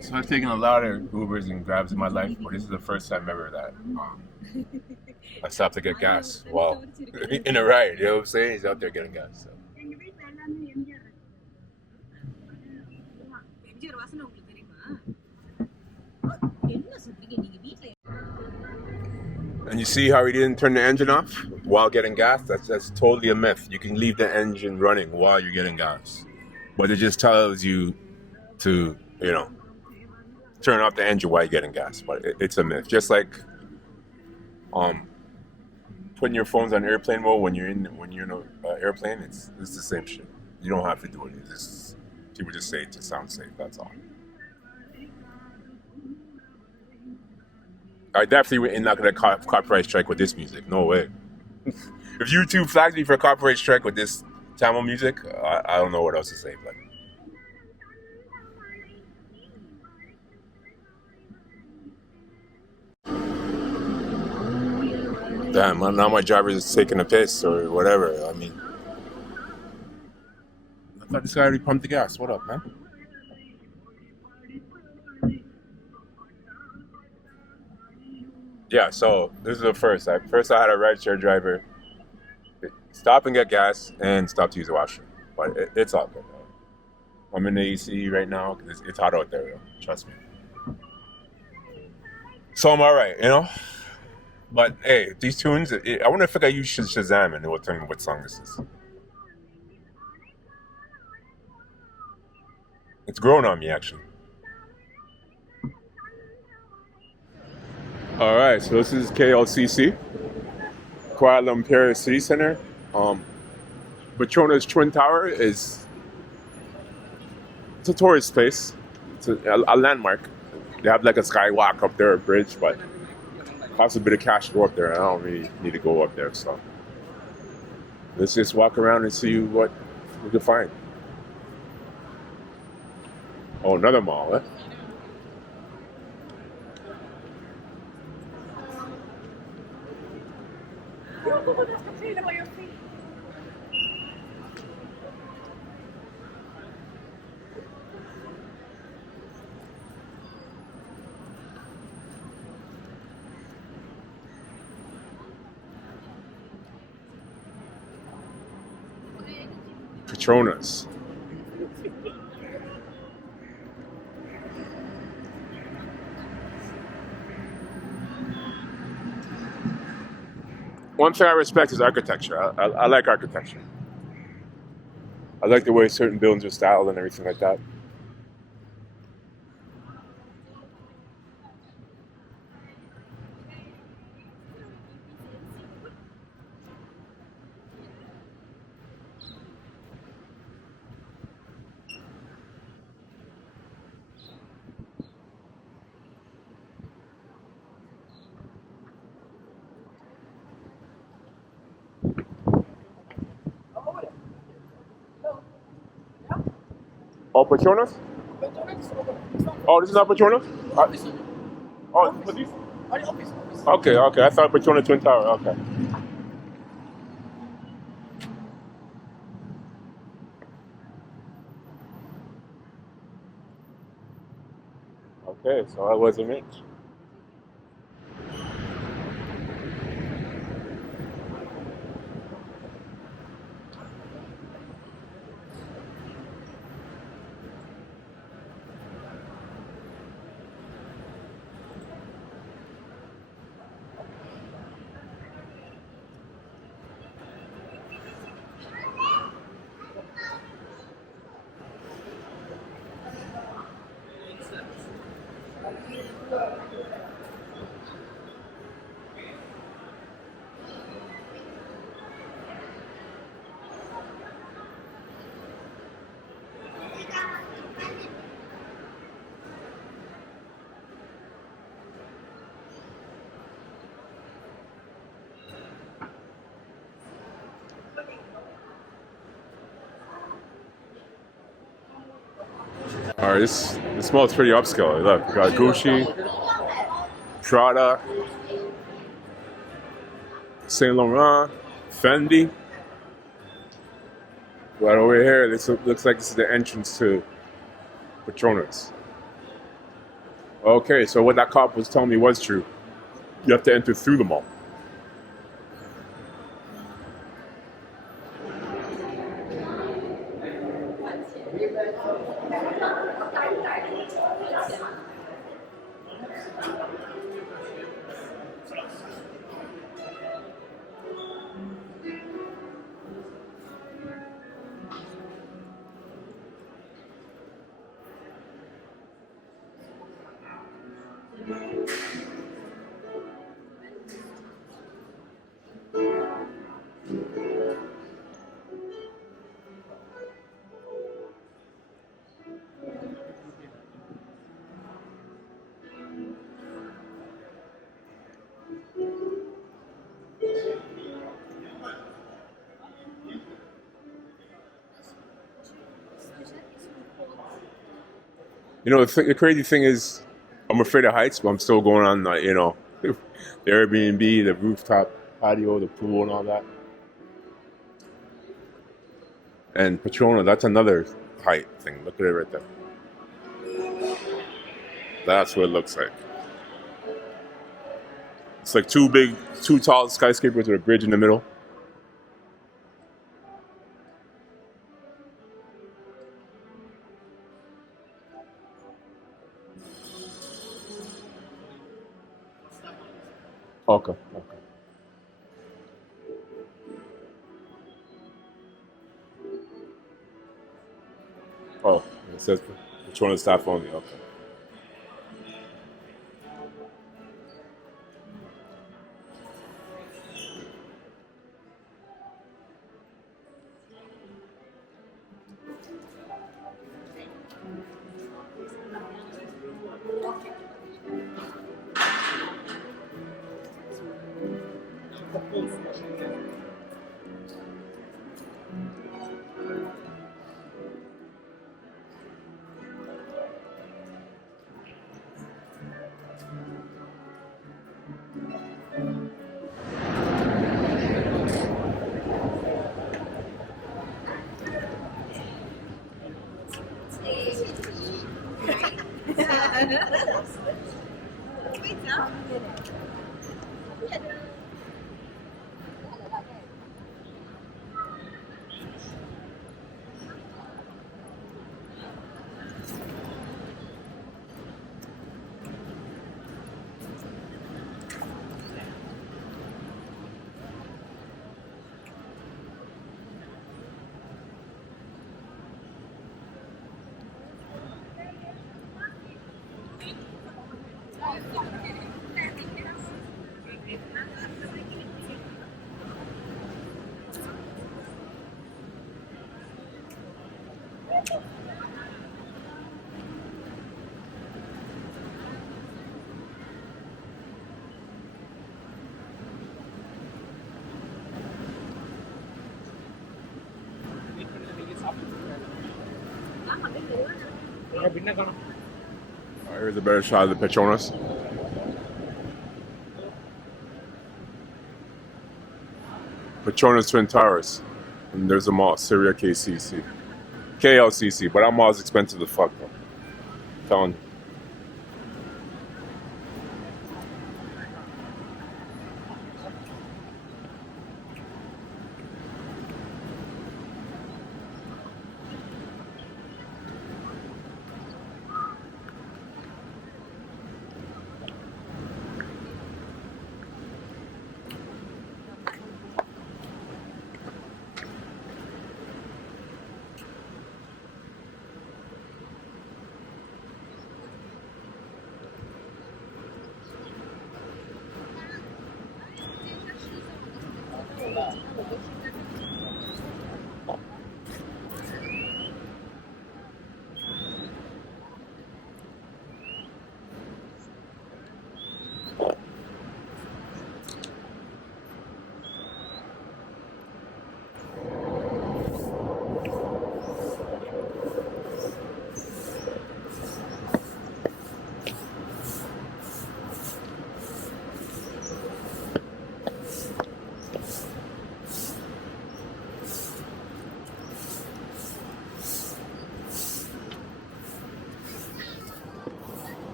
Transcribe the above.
So I've taken a lot of Ubers and Grabs in my life, but this is the first time ever that I stopped to get gas while in a ride. You know what I'm saying? He's out there getting gas. So. And you see how he didn't turn the engine off while getting gas? That's totally a myth. You can leave the engine running while you're getting gas. But it just tells you to, turn off the engine while you're getting gas. But it's a myth. Just like putting your phones on airplane mode when you're in an airplane, it's the same shit. You don't have to do it. People just say it to sound safe. That's all. I definitely am not gonna copyright strike with this music. No way. If YouTube flags me for a copyright strike with this Tamil music, I don't know what else to say. But damn, now my driver is taking a piss or whatever. I mean, I thought this guy already pumped the gas. What up, man? Yeah, so this is the first. First I had a rideshare driver stop and get gas and stop to use the washroom. But it's all good. I'm in the AC right now because it's hot out there. Trust me. So I'm all right. But hey, these tunes, I wonder if I use Shazam and it will tell me what song this is. It's grown on me, actually. All right, so this is KLCC, Kuala Lumpur City Center. Petronas Twin Tower it's a tourist place. It's a landmark. They have like a skywalk up there, a bridge, but it costs a bit of cash to go up there. I don't really need to go up there, so let's just walk around and see what we can find. Oh, another mall, huh? Petronas. One thing I respect is architecture. I like architecture. I like the way certain buildings are styled and everything like that. Oh, Petronas? Oh, this is not Petronas? Oh, what these? Okay. I thought Petronas Twin Tower. Okay. Okay, so I wasn't it. All right, this smells pretty upscale. Look, we got Gucci, Prada, Saint Laurent, Fendi. Right over here, this looks like this is the entrance to Petronas. Okay, so what that cop was telling me was true. You have to enter through the mall. You know, the crazy thing is, I'm afraid of heights, but I'm still going on, the Airbnb, the rooftop patio, the pool, and all that. And Petronas, that's another height thing. Look at it right there. That's what it looks like. It's like two tall skyscrapers with a bridge in the middle. Okay. Oh, it says Petronas staff only. Okay. Here's a better shot of the Petronas. Petronas Twin Towers. And there's a mall, Syria KCC. KLCC, but that mall is expensive as fuck though. I'm telling you.